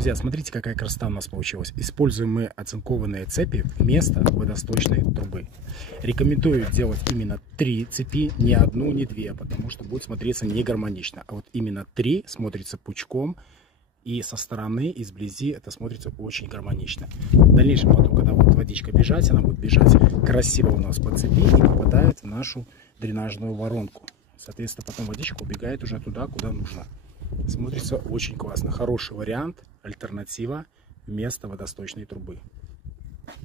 Друзья, смотрите, какая красота у нас получилась. Используем мы оцинкованные цепи вместо водосточной трубы. Рекомендую делать именно 3 цепи, не одну, не 2, потому что будет смотреться не гармонично. А вот именно 3 смотрится пучком, и со стороны, и сблизи это смотрится очень гармонично. В дальнейшем потом, когда будет водичка бежать, она будет бежать красиво у нас по цепи и попадает в нашу дренажную воронку. Соответственно, потом водичка убегает уже туда, куда нужно. Смотрится очень классно. Хороший вариант, альтернатива вместо водосточной трубы.